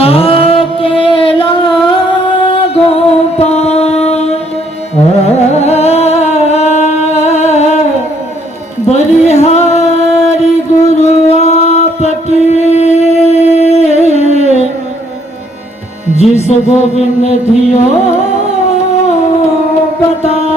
ਕਾਕੇ ਲਾਗੋ ਪਾ ਬਰਿਹਾਰੀ ਗੁਰੂ ਆਪਕੀ ਜਿਸ ਗੋਬਿੰਦ ਥਿਓ ਬਤਾ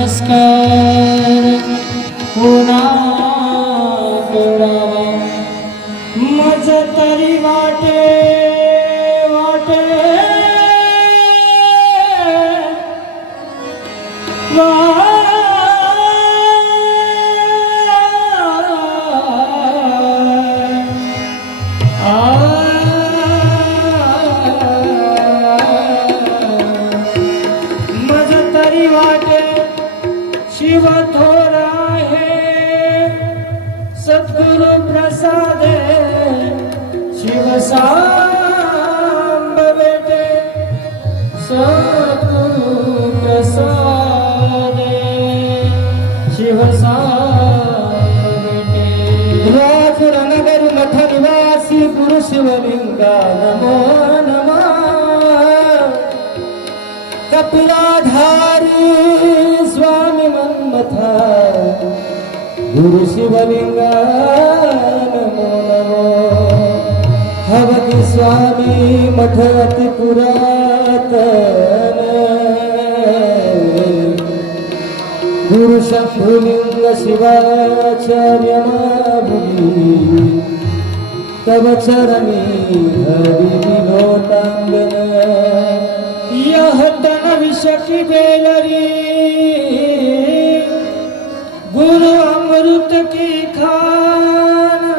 নমস্কার शिवलिंगा नमो नमः कपिलाधारी स्वामी मन्मथा गुरु शिवलिंगा नमो। नमो हवति स्वामी मठ अति पुरातन। गुरु शंभुलिंग शिवाचार्य तव चरणी हरि विनोदांगन यह तन विष की बेलरी. गुरु अमृत की खान.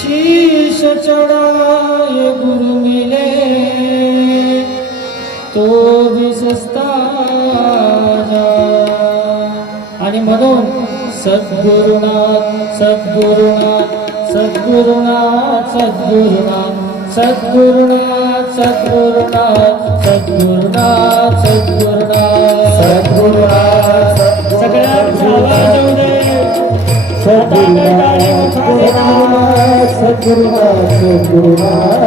शीश चढ़ाए गुरु मिले. तो भी सस्ता जा. आणि म्हणून सद्गुरुनाथ सद्गुरुनाथ. सद्गुरुनाथ सद्गुरुनाथ सद्गुरुनाथ सद्गुरुनाथ सद्गुरुनाथ सद्गुरुनाथ सद्गुरुनाथ सद्गुरुनाथ सद्गुरुनाथ सद्गुरुनाथ सद्गुरुनाथ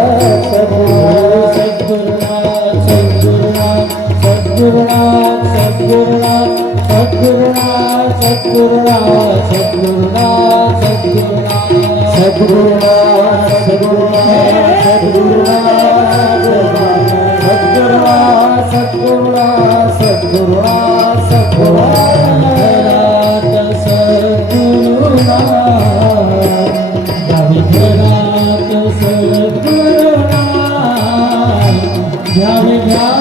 Yeah.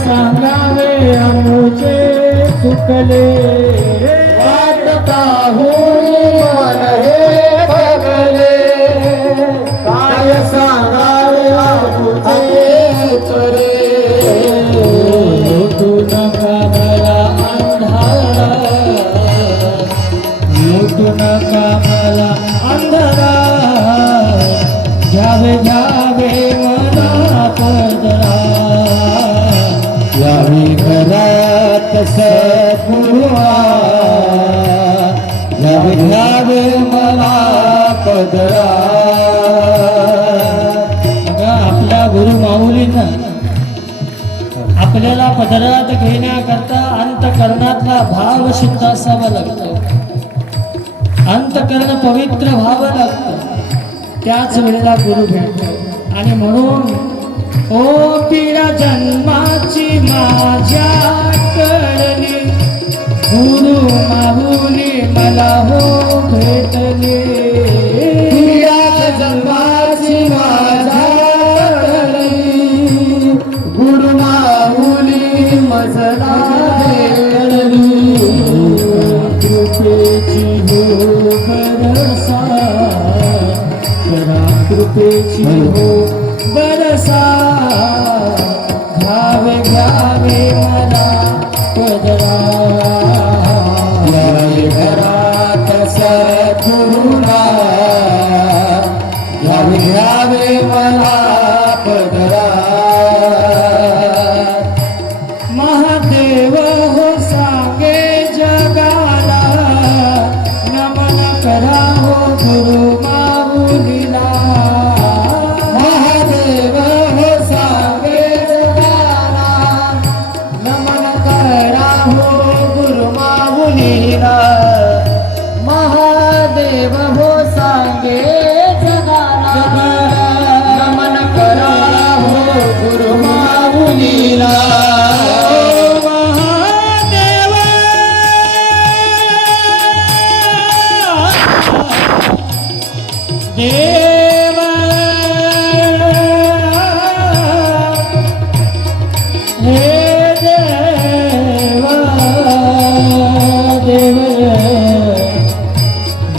सांगावे आमचे चुकले वाट पाहुणी Oh. on, now. घ्यावे मला पदरा. गुरु माऊलीनं आपल्याला पदरात घेण्याकरता अंतकरणातला भाव शुद्ध असावा लागतो. अंतकरण पवित्र व्हावं लागतं. त्याच वेळेला गुरु भेटतो. आणि म्हणून ओ पिढा जन्माची माझ्या करणी. गुरु माहुली मला हो भेटले. जन्माची माझ्या गुरु माऊली मजला कृपेची हो बरसा करा कृपेची हो बरसा मला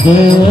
देव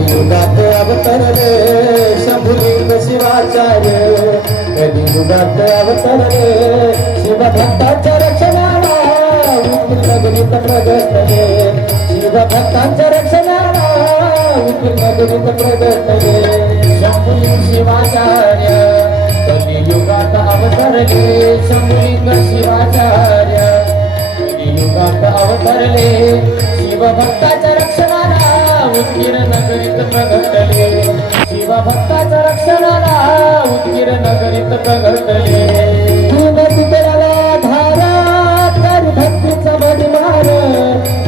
कलियुगात अवतरले शंभुलिंग शिवाचार्य कलियुगात अवतरले शिवभक्ताच्या रक्षणाला विठ्ठल गणित प्रगटले. शिवभक्तांच्या रक्षणाला विठ्ठल गणित प्रगटले. उदगीर नगरीत प्रगटले. शिवभक्ताच्या रक्षणाला उदगीर नगरीत प्रगटले. धुन तुकड्याला धारा कर भक्तीचा बडीमार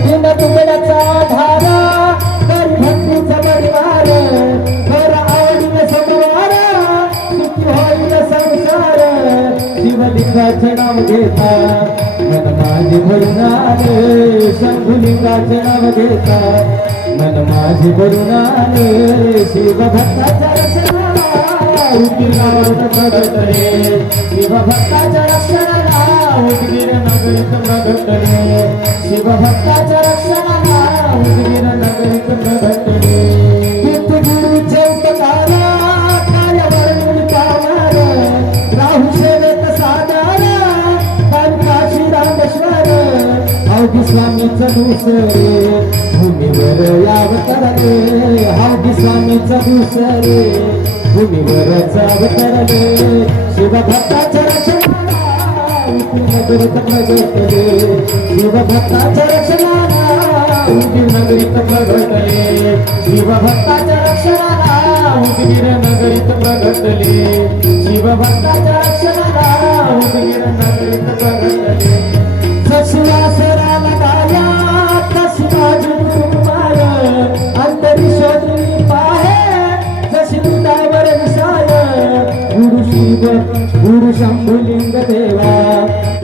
धुन तुकड्याचा धारा कर भक्तीचा कर आवडीन संसार सुखी होईल संसार. शिवलिंगाचे नाव घेता मन माझे भरून आले शंभुलिंगाचे नाव घेता. मन माझे भरून शिवभक्ताच्या रक्षणाला उत्कीर्ण प्रगटले शिवभक्ताच्या रक्षणाला नगरीत शिवभक्ताच्या रक्षणाला नगरीत स्वामीचं दुसरे भूमीवर यावतरले अवघी स्वामीचं दुसरे भूमीवरच अवतरले शिवभक्ताच्या रक्षणाला नगरीत प्रगटले शिवभक्ताच्या रक्षणाला उदगीर नगरीत प्रगटले शिवभक्ताच्या रक्षणाला उदगीर नगरीत प्रगटले शिवभक्ताच्या रक्षणाला उदगीर नगरीत प्रगटले सशिवासराला गुरु शंभुलिंग देवा.